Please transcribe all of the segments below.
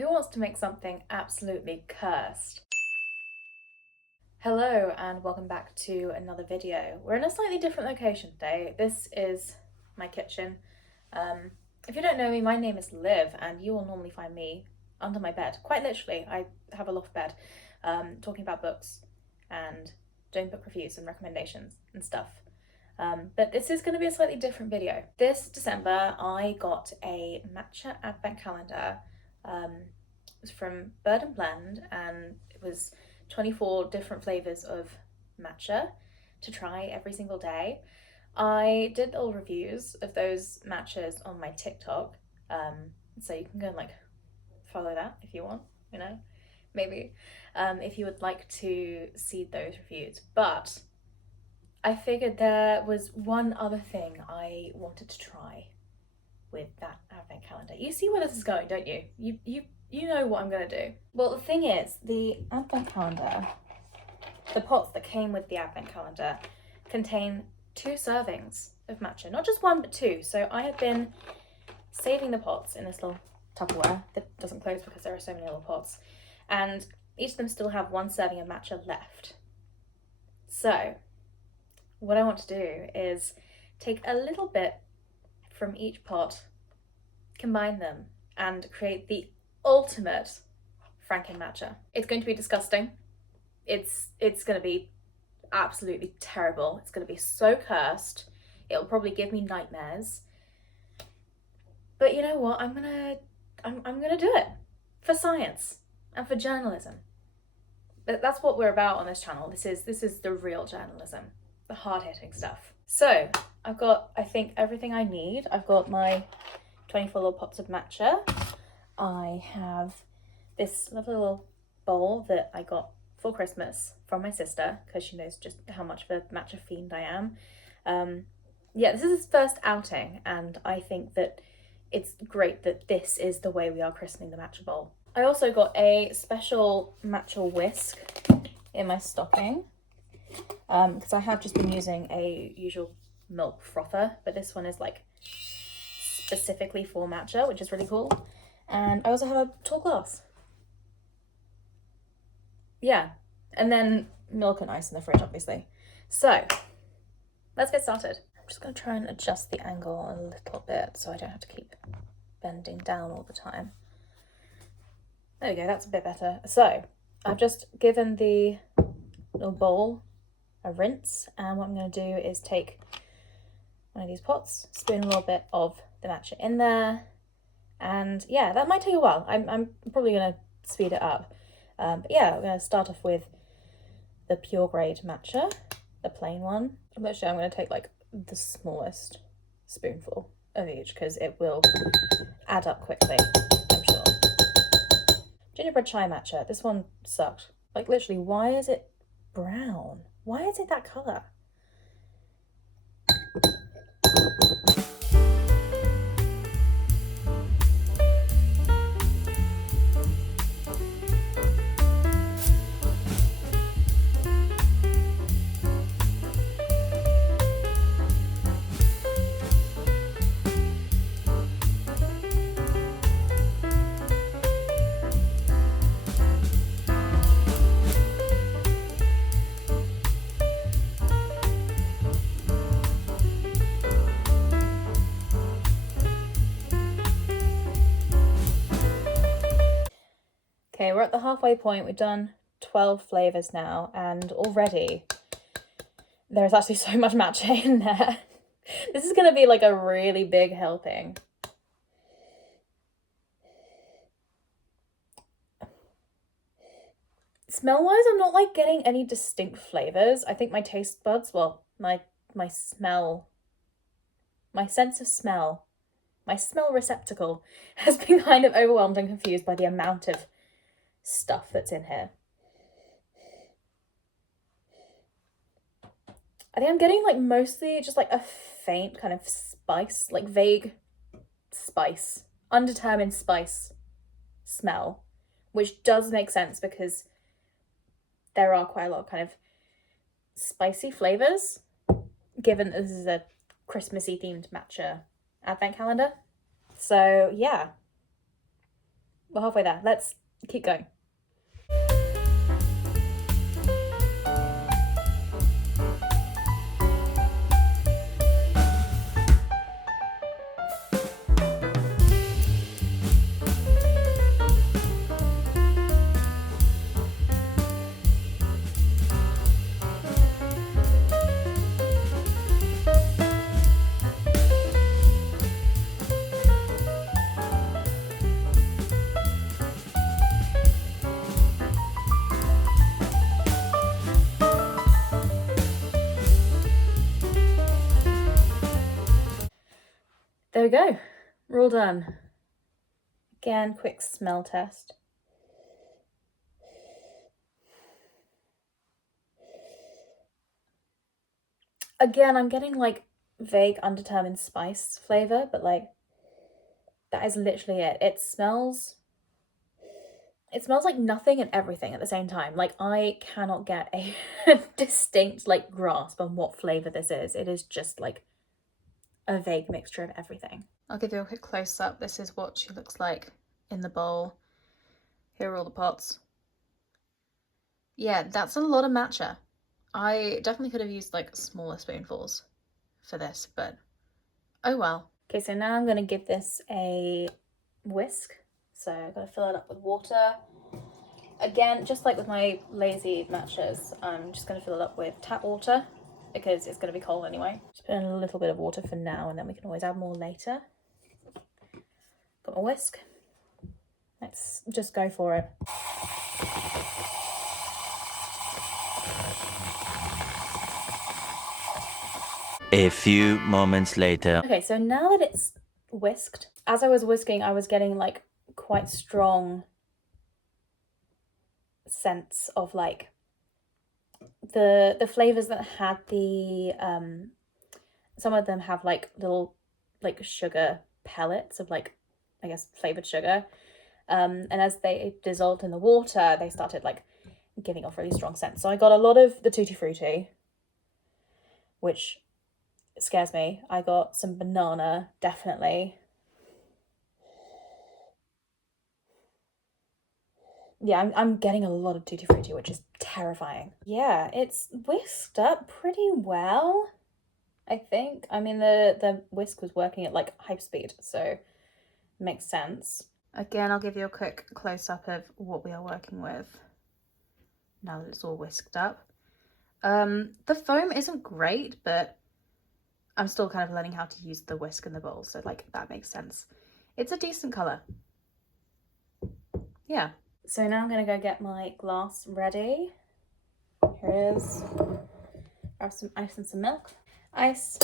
Who wants to make something absolutely cursed? Hello and welcome back to another video. We're in a slightly different location today. This is my kitchen. If you don't know me, my name is Liv and you will normally find me under my bed. Quite literally, I have a loft bed, talking about books and doing book reviews and recommendations and stuff. But this is going to be a slightly different video. This December I got a matcha advent calendar. It was from Bird and Blend and it was 24 different flavours of matcha to try every single day. I did little reviews of those matchas on my TikTok, so you can go and like follow that if you want, you know, maybe if you would like to see those reviews. But I figured there was one other thing I wanted to try with that advent calendar. You see where this is going, don't you? You know what I'm gonna do. Well, the thing is, the advent calendar, the pots that came with the advent calendar contain 2 servings of matcha, not just 1 but 2. So I have been saving the pots in this little Tupperware that doesn't close because there are so many little pots, and each of them still have 1 serving of matcha left. So what I want to do is take a little bit from each pot, combine them, and create the ultimate frankenmatcha. It's going to be disgusting. It's going to be absolutely terrible. It's going to be so cursed. It'll probably give me nightmares. But you know what? I'm gonna do it for science and for journalism. That's what we're about on this channel. This is the real journalism, the hard-hitting stuff. So I've got, I think, everything I need. I've got my 24 little pots of matcha. I have this lovely little bowl that I got for Christmas from my sister because she knows just how much of a matcha fiend I am. Yeah, this is his first outing and I think that it's great that this is the way we are christening the matcha bowl. I also got a special matcha whisk in my stocking because I have just been using a usual milk frother, but this one is like specifically for matcha, which is really cool. And I also have a tall glass. Yeah, and then milk and ice in the fridge, obviously. So let's get started. I'm just going to try and adjust the angle a little bit so I don't have to keep bending down all the time. There we go, that's a bit better. So I've just given the little bowl a rinse, and what I'm going to do is take one of these pots, spoon a little bit of the matcha in there, and yeah, that might take a while. I'm probably going to speed it up. But yeah, we're going to start off with the pure grade matcha, the plain one. Literally, I'm going to take like the smallest spoonful of each because it will add up quickly, I'm sure. Gingerbread chai matcha. This one sucked. Like literally, why is it brown? Why is it that colour? Okay, we're at the halfway point. We've done 12 flavours now, and already there's actually so much matcha in there. This is going to be like a really big helping. Smell-wise, I'm not like getting any distinct flavours. I think my taste buds, well, my smell, my sense of smell, my smell receptacle has been kind of overwhelmed and confused by the amount of stuff that's in here. I think I'm getting like mostly just like a faint kind of spice, like vague spice, undetermined spice smell, which does make sense because there are quite a lot of kind of spicy flavours, given that this is a Christmassy themed matcha advent calendar. So yeah, We're halfway there. Let's keep going. There we go. We're all done. Again, quick smell test. Again, I'm getting like vague undetermined spice flavour, but like that is literally it. It smells like nothing and everything at the same time. Like I cannot get a distinct like grasp on what flavour this is. It is just like a vague mixture of everything. I'll give you a quick close up. This is what she looks like in the bowl. Here are all the pots. Yeah, that's a lot of matcha. I definitely could have used like smaller spoonfuls for this, but oh well. Okay, so now I'm gonna give this a whisk. So I'm gonna fill it up with water. Again, just like with my lazy matchas, I'm just gonna fill it up with tap water because it's gonna be cold anyway. Just put in a little bit of water for now and then we can always add more later. Got my whisk. Let's just go for it. A few moments later. Okay, so now that it's whisked, as I was whisking, I was getting like quite strong sense of like the flavors that had the some of them have like little like sugar pellets of like I guess flavored sugar, and as they dissolved in the water they started like giving off really strong scents. So I got a lot of the tutti frutti, which scares me. I got some banana, definitely. Yeah, I'm getting a lot of tutti frutti, which is terrifying. Yeah, it's whisked up pretty well, I think. I mean, the whisk was working at like high speed, so makes sense. Again, I'll give you a quick close-up of what we are working with now that it's all whisked up. The foam isn't great, but I'm still kind of learning how to use the whisk in the bowl, so like that makes sense. It's a decent colour. Yeah. So now I'm gonna go get my glass ready. Here it is. Grab some ice and some milk. Ice.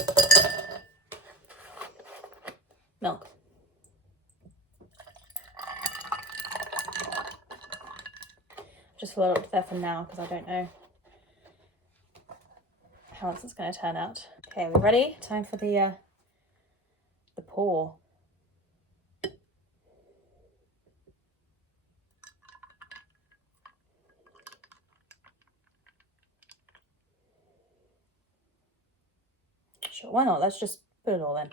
Milk. Just fill it up there for now because I don't know how else it's going to turn out. Okay, we're ready. Time for the pour. Sure, why not? Let's just put it all in.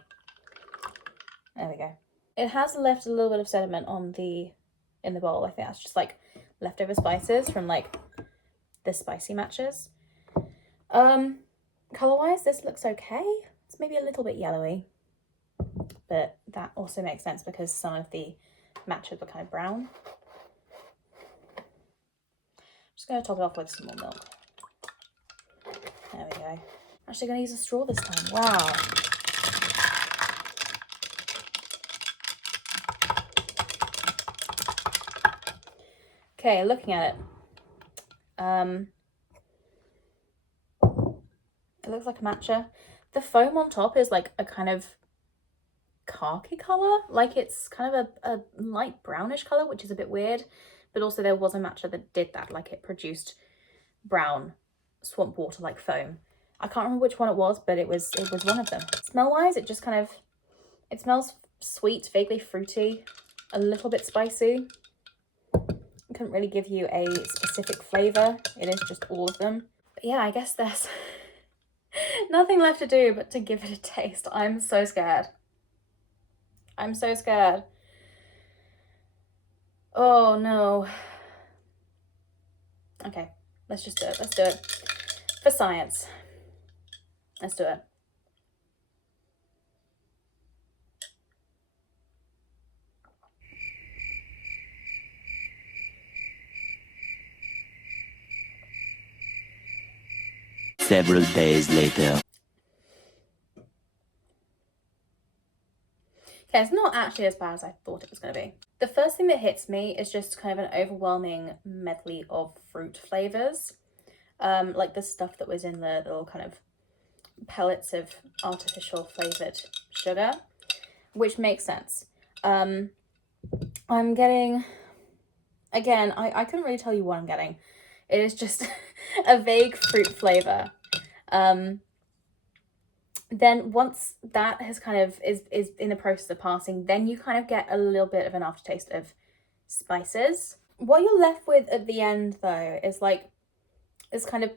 There we go. It has left a little bit of sediment on in the bowl. I think that's just like leftover spices from like the spicy matches. Color-wise, this looks okay. It's maybe a little bit yellowy, but that also makes sense because some of the matches were kind of brown. I'm just going to top it off with some more milk. There we go. I'm actually going to use a straw this time. Wow. Okay, looking at it. It looks like a matcha. The foam on top is like a kind of khaki color, like it's kind of a light brownish color, which is a bit weird, but also there was a matcha that did that, like it produced brown swamp water like foam. I can't remember which one it was, but it was one of them. Smell wise, it just kind of, it smells sweet, vaguely fruity, a little bit spicy. I couldn't really give you a specific flavor. It is just all of them. But yeah, I guess there's nothing left to do but to give it a taste. I'm so scared. I'm so scared. Oh no. Okay, let's just do it. Let's do it. For science. Let's do it. Several days later. Okay, it's not actually as bad as I thought it was going to be. The first thing that hits me is just kind of an overwhelming medley of fruit flavours. Like the stuff that was in the little kind of pellets of artificial flavoured sugar, which makes sense. I'm getting, again, I couldn't really tell you what I'm getting. It is just a vague fruit flavour. Then once that has kind of is in the process of passing, then you kind of get a little bit of an aftertaste of spices. What you're left with at the end though is like this kind of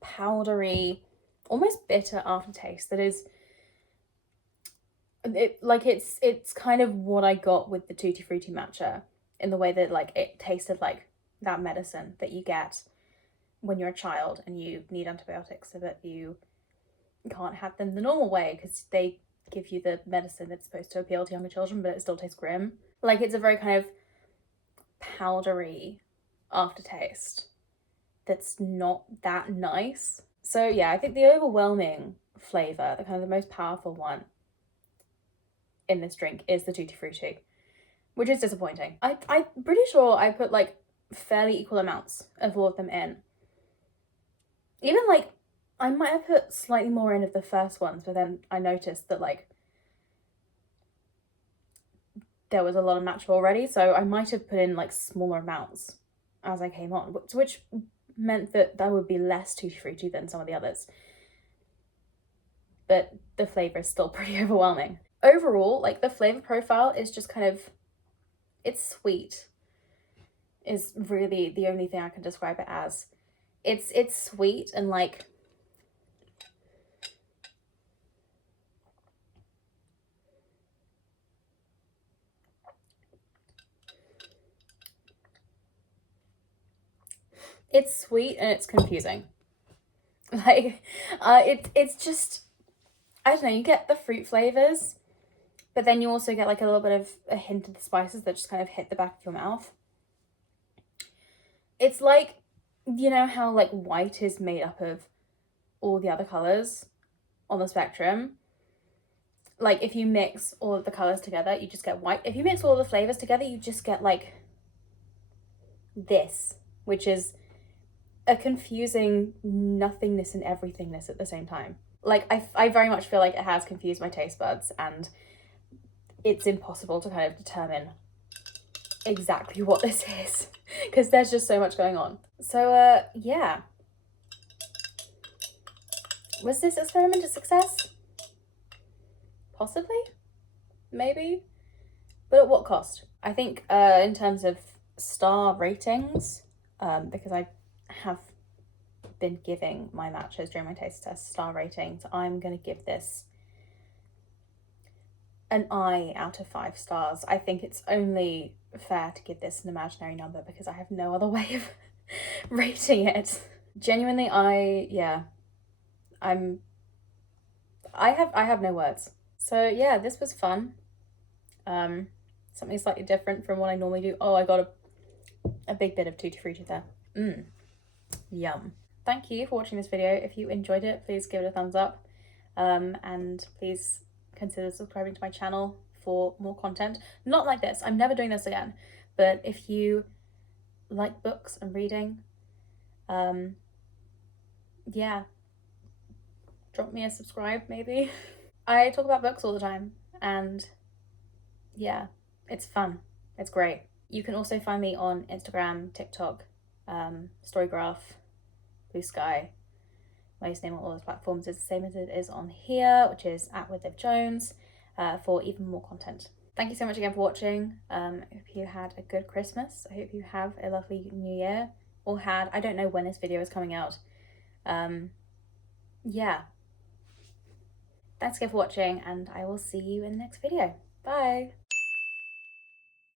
powdery, almost bitter aftertaste that is it's kind of what I got with the Tutti Frutti matcha, in the way that like it tasted like that medicine that you get when you're a child and you need antibiotics so that you can't have them the normal way because they give you the medicine that's supposed to appeal to younger children, but it still tastes grim. Like it's a very kind of powdery aftertaste that's not that nice. So yeah, I think the overwhelming flavour, the kind of the most powerful one in this drink, is the Tutti Frutti, which is disappointing. I'm pretty sure I put like fairly equal amounts of all of them in. Even like I might have put slightly more in of the first ones, but then I noticed that like there was a lot of matcha already, so I might have put in like smaller amounts as I came on, which meant that there would be less Tutti Frutti than some of the others. But the flavour is still pretty overwhelming. Overall, like the flavour profile is just kind of, it's sweet, is really the only thing I can describe it as. It's sweet and like it's sweet and it's confusing. Like it's just, I don't know, you get the fruit flavors, but then you also get like a little bit of a hint of the spices that just kind of hit the back of your mouth. It's like, you know how like white is made up of all the other colors on the spectrum? Like if you mix all of the colors together, you just get white. If you mix all the flavors together, you just get like this, which is a confusing nothingness and everythingness at the same time. Like I very much feel like it has confused my taste buds, and it's impossible to kind of determine exactly what this is because there's just so much going on. So yeah, was this experiment a success? Possibly, maybe, but at what cost? I think in terms of star ratings, because I have been giving my matches during my taste test star ratings, I'm going to give this an I out of 5 stars. I think it's only fair to give this an imaginary number because I have no other way of rating it. Genuinely, I have no words. So yeah, this was fun. Something slightly different from what I normally do. Oh, I got a big bit of Tutti Frutti there. Yum. Thank you for watching this video. If you enjoyed it, please give it a thumbs up. And please consider subscribing to my channel for more content. Not like this, I'm never doing this again. But if you like books and reading, yeah, drop me a subscribe maybe. I talk about books all the time, and yeah, it's fun. It's great. You can also find me on Instagram, TikTok, Storygraph, Blue Sky. My username on all those platforms is the same as it is on here, which is @WithLivJones, for even more content. Thank you so much again for watching. I hope you had a good Christmas. I hope you have a lovely New Year, or had. I don't know when this video is coming out. Yeah. Thanks again for watching, and I will see you in the next video. Bye!